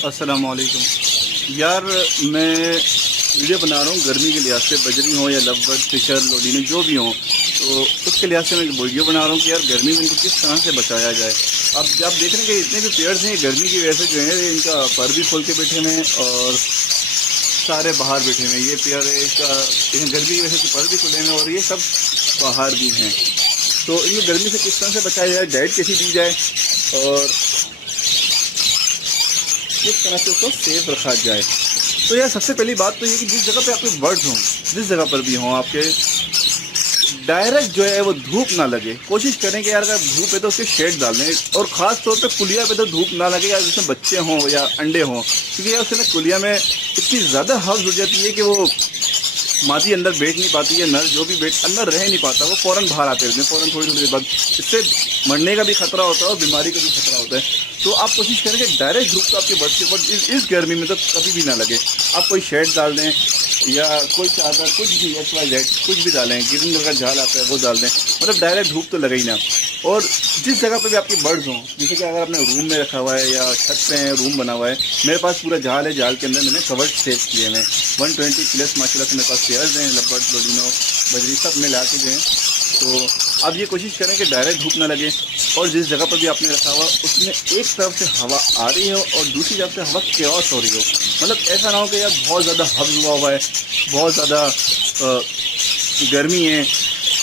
अस्सलाम वालेकुम यार, मैं वीडियो बना रहा हूँ गर्मी के लिहाज से, बजरी हो या लवबर्ड, फिशर, लोडिनो जो भी हो, तो उसके लिहाज से मैं वीडियो बना रहा हूँ कि यार गर्मी में इनको किस तरह से बचाया जाए। अब आप देख रहे हैं कि इतने भी पेड़ हैं, गर्मी की वजह से जो है इनका पर भी खोल के बैठे हुए हैं और सारे बाहर बैठे हुए हैं। ये पेड़ है इसका गर्मी की वजह से पर भी खुले हैं और ये सब बाहर भी हैं। तो इनको गर्मी से किस तरह से बचाया जाए, डाइट कैसी दी जाए और किस तरह से उसको सेफ रखा जाए। तो यार सबसे पहली बात तो ये कि जिस जगह पे आपके बर्ड्स हों, जिस जगह पर भी हों, आपके डायरेक्ट जो है वो धूप ना लगे। कोशिश करें कि यार अगर धूप है तो उसके शेड डाल दें, और ख़ास तौर पे कुलिया पे तो धूप ना लगे यार, जिसमें बच्चे हों या अंडे हों, क्योंकि यार उसमें कुलिया में इतनी ज़्यादा हफ्ज़ हो जाती है कि वो मादी अंदर बैठ नहीं पाती है, नर जो भी बैठ अंदर रह नहीं पाता, वो फ़ौरन बाहर आते रहते हैं फ़ौरन थोड़ी देर बाद। इससे मरने का भी खतरा होता है और बीमारी का भी खतरा होता है। तो आप कोशिश करें कि डायरेक्ट धूप तो आपके बर्ड्स के ऊपर इस गर्मी में तो कभी भी ना लगे। आप कोई शेड डाल दें या कोई चादर, कुछ भी XYZ कुछ भी डालें, ग्रीन कलर का झाल आता है वो डाल दें, मतलब डायरेक्ट धूप तो लगे ही ना। और जिस जगह पे भी आपके बर्ड्स हों, जैसे कि अगर आपने रूम में रखा हुआ है या छत पे है, रूम बना हुआ है, मेरे पास पूरा जाल है, जाल के अंदर मैंने कवर्ड सेट किए हैं 120 प्लस माशाल्लाह से मेरे पास पेयर्स हैं, लवबर्ड, लोडिनो, बजरी सब मिला के जो हैं। तो आप ये कोशिश करें कि डायरेक्ट धूप ना लगे, और जिस जगह पर भी आपने रखा हुआ उसमें एक तरफ से हवा आ रही हो और दूसरी तरफ से हवा क्रॉस हो रही हो। मतलब ऐसा ना हो कि यार बहुत ज़्यादा हफ्ज़ हुआ है, बहुत ज़्यादा गर्मी है।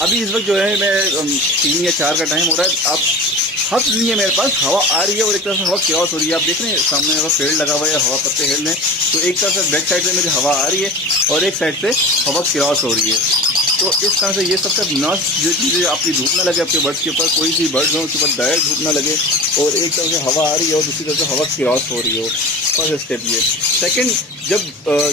अभी इस वक्त जो है मैं 3 या 4 का टाइम हो रहा है, आप हफ्ज़ नहीं है मेरे पास, हवा आ रही है और एक तरफ से हवा क्रॉस हो रही है। आप देख रहे हैं सामने मेरा पेड़ लगा हुआ है, हवा पत्ते हिल रहे हैं, तो एक तरफ से बैक साइड से मेरी हवा आ रही है और एक साइड से हवा क्रॉस हो रही है। तो इस तरह से ये सबसे नस जो चीज़ें आपकी धूप ना लगे, आपके बर्ड्स के ऊपर कोई भी बर्ड्स हो उसके ऊपर डायरेक्ट धूप ना लगे, और एक तरफ से हवा आ रही है और दूसरी तरफ से हवा क्रॉस हो रही हो। फर्स्ट स्टेप ये। सेकंड, जब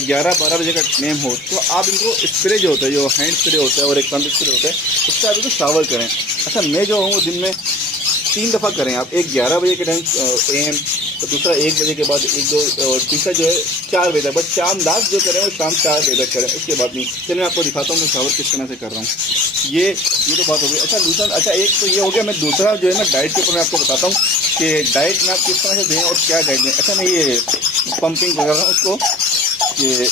11-12 बजे का टाइम हो तो आप इनको स्प्रे जो होता है, जो हैंड स्प्रे होता है और एक पंप स्प्रे होता है, उससे आप इनको शावर करें। अच्छा, मैं जो हूँ दिन में 3 दफ़ा करें आप, एक 11 बजे के टाइम AM, तो दूसरा 1 बजे के बाद 1-2, और तीसरा जो है 4 बजे तक। बस शाम लास्ट जो करें वो शाम 4 बजे तक करें, उसके बाद नहीं। चलिए मैं आपको दिखाता हूँ मैं शावर किस तरह से कर रहा हूँ। ये तो बात हो गई। अच्छा दूसरा, अच्छा एक तो ये हो गया। मैं दूसरा जो है ना डाइट के ऊपर मैं आपको बताता हूँ कि डाइट में आप किस तरह से दें और क्या डाइट दें। अच्छा, मैं ये पंपिंग कर रहा हूँ उसको, ये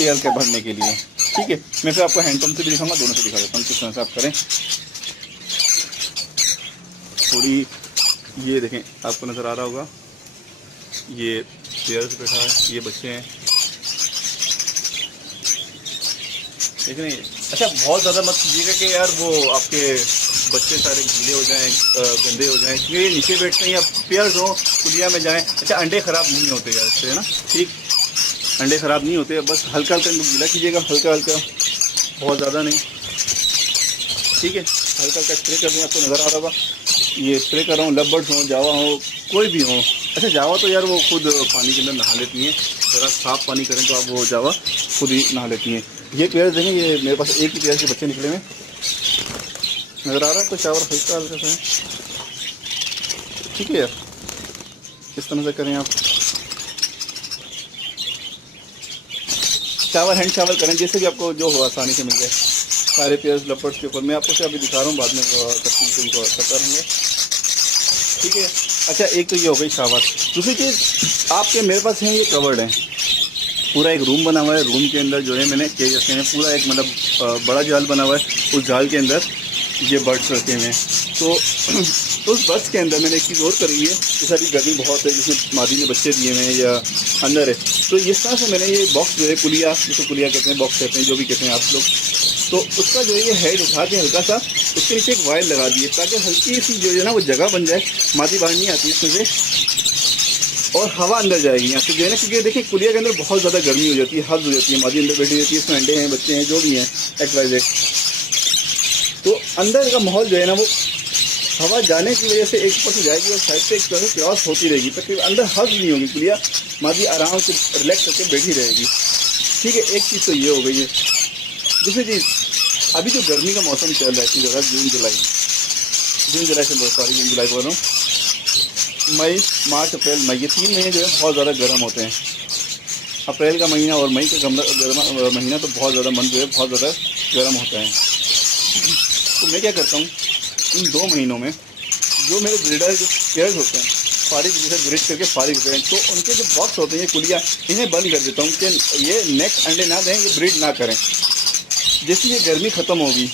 एयर के भरने के लिए, ठीक है। मैं फिर आपको हैंड पंप से भी दिखाऊंगा, दोनों से दिखा देता हूँ किस तरह से आप करें। थोड़ी ये देखें, आपको नज़र आ रहा होगा, ये पेयर्स बैठा है, ये बच्चे हैं, देख रहे हैं। अच्छा, बहुत ज़्यादा मत कीजिएगा कि यार वो आपके बच्चे सारे गीले हो जाएं, गंदे हो जाएं, क्योंकि ये नीचे बैठते हैं या पेयर्स हो कुलिया में जाएं। अच्छा, अंडे ख़राब नहीं होते यार इससे, है ना, ठीक, अंडे ख़राब नहीं होते, बस हल्का हल्का इनको गीला कीजिएगा, हल्का हल्का, बहुत ज़्यादा नहीं, ठीक है। हल्का हल्का स्प्रे कर दें, आपको नज़र आ रहा होगा ये स्प्रे कर रहा हूँ। लवबर्ड्स हो, जावा हो, कोई भी हो। अच्छा, जावा तो यार वो खुद पानी के अंदर नहा लेती हैं, ज़रा साफ़ पानी करें तो आप वो जावा खुद ही नहा लेती हैं। ये पेयर्स देखें, ये मेरे पास एक ही पेयर के बच्चे निकले हुए, नज़र आ रहा है, तो शावर हल्का हल्का सा है, ठीक है यार, इस तरह से करें आप। शावर, हैंड शावर करें, जैसे भी आपको जो हो आसानी से मिल जाए। सारे पेयर्स लवबर्ड्स के ऊपर मैं आपको से अभी दिखा रहा हूँ, बाद में तफसील से इनको करता रहूँगा, ठीक है। अच्छा, एक तो ये हो गई शावर। दूसरी चीज़ आपके मेरे पास है ये कवर्ड है, पूरा एक रूम बना हुआ है, रूम के अंदर जो है मैंने केज रखे हैं, पूरा एक मतलब बड़ा जाल बना हुआ है, उस जाल के अंदर ये बर्ड्स रखे हुए हैं। तो उस बर्ड्स के अंदर मैंने एक चीज़ और करी है, जैसे अभी गर्मी बहुत है, जिसमें मादी ने बच्चे दिए हुए हैं या अंदर है, तो इस तरह से मैंने ये बॉक्स जो है, कुलिया जिसको कुलिया कहते हैं, बॉक्स कहते हैं, जो भी कहते हैं आप लोग, तो उसका जो है ये हेड उठा के हल्का सा उसके नीचे एक वायर लगा दिए, ताकि हल्की सी जो है ना वो जगह बन जाए, मादी बाहर नहीं आती इसमें से और हवा अंदर जाएगी यहाँ से जो है ना, क्योंकि देखिए कुलिया के अंदर बहुत ज़्यादा गर्मी हो जाती है, हद हो जाती है, मादी अंदर बैठी रहती है, इसमें अंडे हैं, बच्चे हैं, जो भी हैं XYZ, तो अंदर का माहौल जो है ना वो हवा जाने की वजह से एक ऊपर से जाएगी और साइड से एक तरह से क्रॉस होती रहेगी, तक अंदर हद नहीं होगी, कुलिया मादी आराम से रिलैक्स करके बैठी रहेगी, ठीक है। एक चीज़ तो ये हो गई है। दूसरी चीज़, अभी जो गर्मी का मौसम चल रहा है इसी जगह, जून जुलाई से जून जुलाई बोल रहा हूँ, मई, मार्च, अप्रैल, मई, ये 3 महीने जो है बहुत ज़्यादा गर्म होते हैं। अप्रैल का महीना और मई का गर्म महीना तो बहुत ज़्यादा मन जो है बहुत ज़्यादा गर्म होता है। तो मैं क्या करता हूँ, इन 2 महीनों में जो मेरे ब्रीडर जो पेयर्स होते हैं फारिग जैसे ब्रीड करके फारिग होते हैं, तो उनके जो बॉक्स होते हैं ये कुलिया, इन्हें बंद कर देता हूँ कि ये नेक्स्ट अंडे ना दें, ये ब्रीड ना करें। जैसे ये गर्मी ख़त्म होगी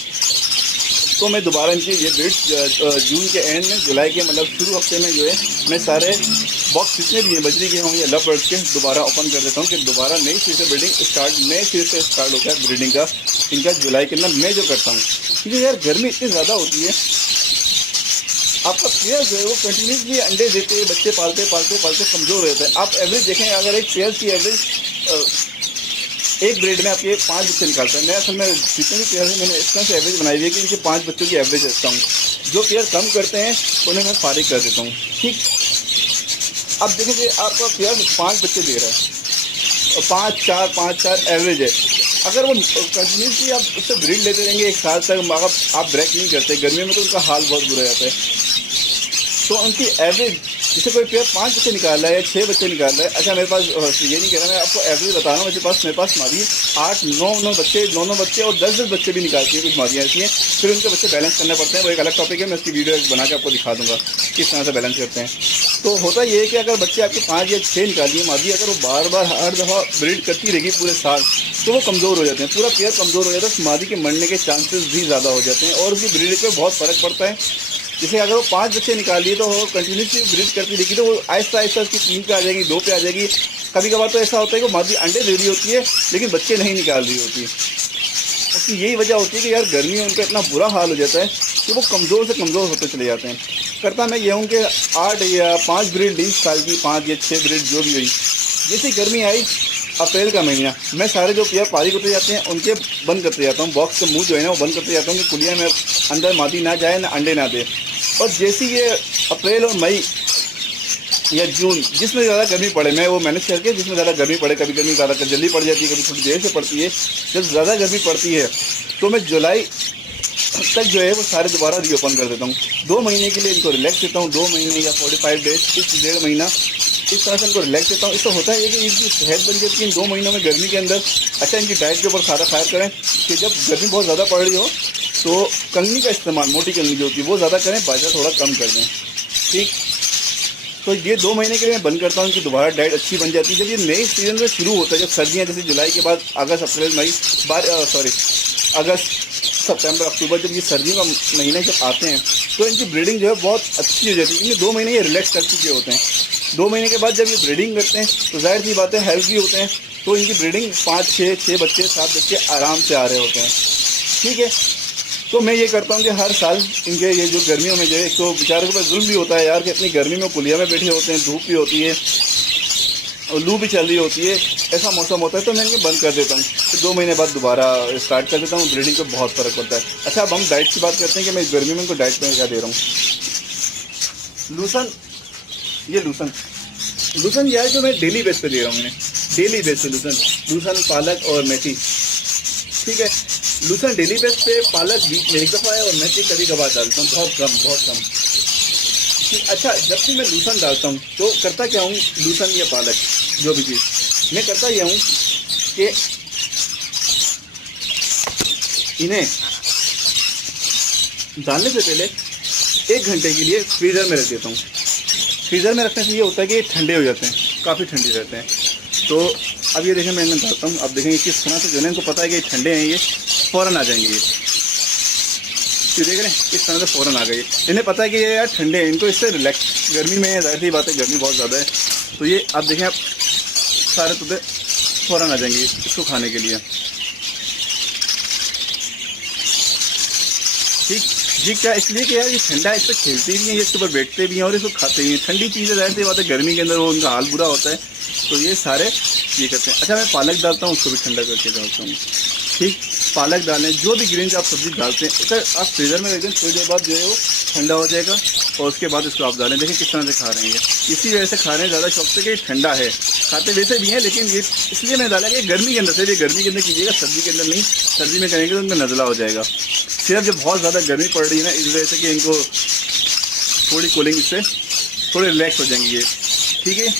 तो मैं दोबारा इनकी ये ब्रीड जून के एंड में, जुलाई के मतलब शुरू हफ्ते में जो है मैं सारे बॉक्स जितने भी हैं बजरी के होंगे या लव बर्ड्स के दोबारा ओपन कर देता हूँ कि दोबारा नई सिरे से ब्रीडिंग स्टार्ट, नए सिरे से स्टार्ट होता है ब्रीडिंग का इनका जुलाई के अंदर मैं जो करता हूँ। क्योंकि यार गर्मी इतनी ज़्यादा होती है, आपका पेयर जो है वो कंटिन्यूसली अंडे देते बच्चे पालते कमज़ोर रहता है। आप एवरेज देखें, अगर एक पेयर की एवरेज एक ब्रीड में आपके 5 बच्चे निकालता है। मैं असल में जितने भी पेयर हैं मैंने इस तरह से एवरेज बनाई हुई है कि इनके 5 बच्चों की एवरेज रखता हूँ। जो पेयर कम करते हैं उन्हें मैं फारिग कर देता हूँ। ठीक, अब देखिए आपका पेयर 5 बच्चे दे रहा है और 5-4 एवरेज है। अगर वो कंटिन्यूसली आप उससे ब्रीड लेते रहेंगे 1 साल तक, अगर आप ब्रेक नहीं करते गर्मियों में तो उनका हाल बहुत बुरा जाता है। तो उनकी एवरेज, जैसे कोई पेयर 5 बच्चे निकाल रहा है या 6 बच्चे निकाल रहा है, अच्छा मेरे पास ये नहीं कह रहा, मैं आपको एवरेज बता रहा हूँ। मेरे पास मादी 8-9 बच्चे, 9 बच्चे और 10 बच्चे भी निकालती हैं कुछ मादियाँ ऐसी हैं। फिर उनके बच्चे बैलेंस करने पड़ते हैं, वो एक अलग टॉपिक है, मैं उसकी वीडियो बना के आपको दिखा दूँगा किस तरह से बैलेंस करते हैं। तो होता ये है कि अगर बच्चे आपके 5 या 6 निकालिए मादी, अगर वो बार बार हर दफ़ा ब्रीड करती रहेगी पूरे साल तो वो कमज़ोर हो जाते हैं, पूरा पेयर कमज़ोर हो जाता है, उस मादी के मरने के चांसेस भी ज़्यादा हो जाते हैं और उसकी ब्रीड पर बहुत फ़र्क पड़ता है। जैसे अगर वो 5 बच्चे निकाल लिए तो वो कंटिन्यूसली ब्रीड करती देखी तो वो आहिस्ता आहिस्ता उसकी 3 पे आ जाएगी, 2 पे आ जाएगी। कभी कभार तो ऐसा होता है कि मादी अंडे दे रही होती है लेकिन बच्चे नहीं निकाल रही होती है। उसकी यही वजह होती है कि यार गर्मी में उनका इतना बुरा हाल हो जाता है कि वो कमज़ोर से कमज़ोर होते चले जाते हैं। करता मैं ये हूँ कि 8 या 5 ब्रीड ली साल की, 5 या 6 ब्रीड जो भी हुई। जैसे गर्मी आई अप्रैल का महीना, मैं सारे जो पेयर पारी करते जाते हैं उनके बंद करते जाता हूँ, बॉक्स का मुंह जो है ना वो बंद करते जाता हूँ कि कुलिया में अंदर मादी ना जाए ना अंडे ना दे। और जैसे ये अप्रैल और मई या जून जिसमें ज़्यादा गर्मी पड़े, मैं वो मैनेज करके जिसमें ज़्यादा गर्मी पड़े, कभी गर्मी ज़्यादा जल्दी पड़ जाती है, कभी थोड़ी देर से पड़ती है। जब ज़्यादा गर्मी पड़ती है तो मैं जुलाई तक जो है वो सारे दोबारा रीओपन कर देता हूँ। 2 महीने के लिए इनको रिलैक्स देता हूँ, 2 महीने या 45 डेज, 1.5 महीना इस तरह से इनको रिलैक्स देता हूँ। इससे होता है कि इनकी सेहत बन जाती है इन 2 महीनों में गर्मी के अंदर। अच्छा, इनकी डाइट के ऊपर सारा फायर करें कि जब गर्मी बहुत ज़्यादा पड़ रही हो तो कंगनी का इस्तेमाल, मोटी कंगनी जो होती है वो ज़्यादा करें, बाजरा थोड़ा कम कर दें। ठीक, तो ये 2 महीने के लिए मैं बंद करता हूँ कि दोबारा डाइट अच्छी बन जाती है। जब ये नए सीजन में शुरू होता है, जब सर्दियाँ जैसे जुलाई के बाद अगस्त, अप्रैल, मई, अगस्त, सितंबर, अक्टूबर, जब ये सर्दियों का महीने जब आते हैं तो इनकी ब्रीडिंग जो है बहुत अच्छी हो जाती है क्योंकि 2 महीने ये रिलैक्स कर चुके होते हैं। 2 महीने के बाद जब ये ब्रीडिंग करते हैं तो जाहिर सी बात है हेल्दी होते हैं, तो इनकी ब्रीडिंग 5-6 बच्चे, 7 बच्चे आराम से आ रहे होते हैं। ठीक है, तो मैं ये करता हूँ कि हर साल इनके ये जो गर्मियों में जो है, एक तो बेचारों के पास जुल्म भी होता है यार कि इतनी गर्मी में कुलिया में बैठे होते हैं, धूप भी होती है और लू भी चल रही होती है, ऐसा मौसम होता है, तो मैं इनको बंद कर देता हूँ। फिर 2 महीने बाद दोबारा स्टार्ट कर देता हूँ। ब्रीडिंग को बहुत फ़र्क पड़ता है। अच्छा, अब हम डाइट की बात करते हैं कि मैं इस गर्मी में इनको डाइट में क्या दे रहा हूँ। लूसन, ये लूसन यार जो मैं डेली बेस पे दे रहा हूँ, मैं डेली बेस पे लूसन, पालक और मेथी। ठीक है, लूसन डेली बेस पे, पालक बीच में 1 दफ़ा है और मेथी कभी कभार डालता हूँ, बहुत कम। अच्छा, जब भी मैं लूसन डालता हूँ तो करता क्या हूँ, लूसन या पालक जो भी चीज़ मैं करता यह हूँ कि इन्हें डालने से पहले 1 घंटे के लिए फ्रीज़र में रख देता हूँ। फ्रीज़र में रखने से ये होता है कि ये ठंडे हो जाते हैं, काफ़ी ठंडे रहते हैं। तो अब ये देखें मैं इन्हें डालता हूँ, अब देखेंगे किस तरह से जो है इनको पता है कि ठंडे हैं, ये फ़ौरन आ जाएंगे। ये देख रहे हैं किस तरह से फ़ौरन आ गए। इन्हें पता है कि ये यार ठंडे हैं, इनको इससे रिलैक्स, गर्मी में जाहिर सी बात है गर्मी बहुत ज़्यादा है, तो ये आप देखें आप सारे तोते फ़ौरन आ जाएंगे इसको खाने के लिए। ठीक जी, क्या इसलिए कि यार ये ठंडा है, इस पर खेलते भी हैं, ये इसके ऊपर बैठते भी हैं और इसको खाते भी हैं। ठंडी चीज़ें जाहिर सी बात है गर्मी के अंदर वो उनका हाल बुरा होता है, तो ये सारे ये करते हैं। अच्छा, मैं पालक डालता हूँ, उसको भी ठंडा करके डालता हूँ। ठीक, पालक डालें, जो भी ग्रीन आप सब्ज़ी डालते हैं उसे आप फ्रीज़र में रख दें, थोड़ी देर बाद जो है वो ठंडा हो जाएगा और उसके बाद इसको आप डालें। देखें किस तरह से खा रहे हैं, इसी वजह से खा रहे हैं ज़्यादा शौक से कि ठंडा है। खाते वैसे भी हैं लेकिन ये इसलिए मैंने डाला कि गर्मी के अंदर से, ये गर्मी के अंदर कीजिएगा, सर्दी के अंदर नहीं। सर्दी में करेंगे तो उनमें नज़ला हो जाएगा। सिर्फ जब बहुत ज़्यादा गर्मी पड़ रही है ना, इस वजह से कि इनको थोड़ी कूलिंग से थोड़े रिलैक्स हो जाएंगे ये। ठीक है,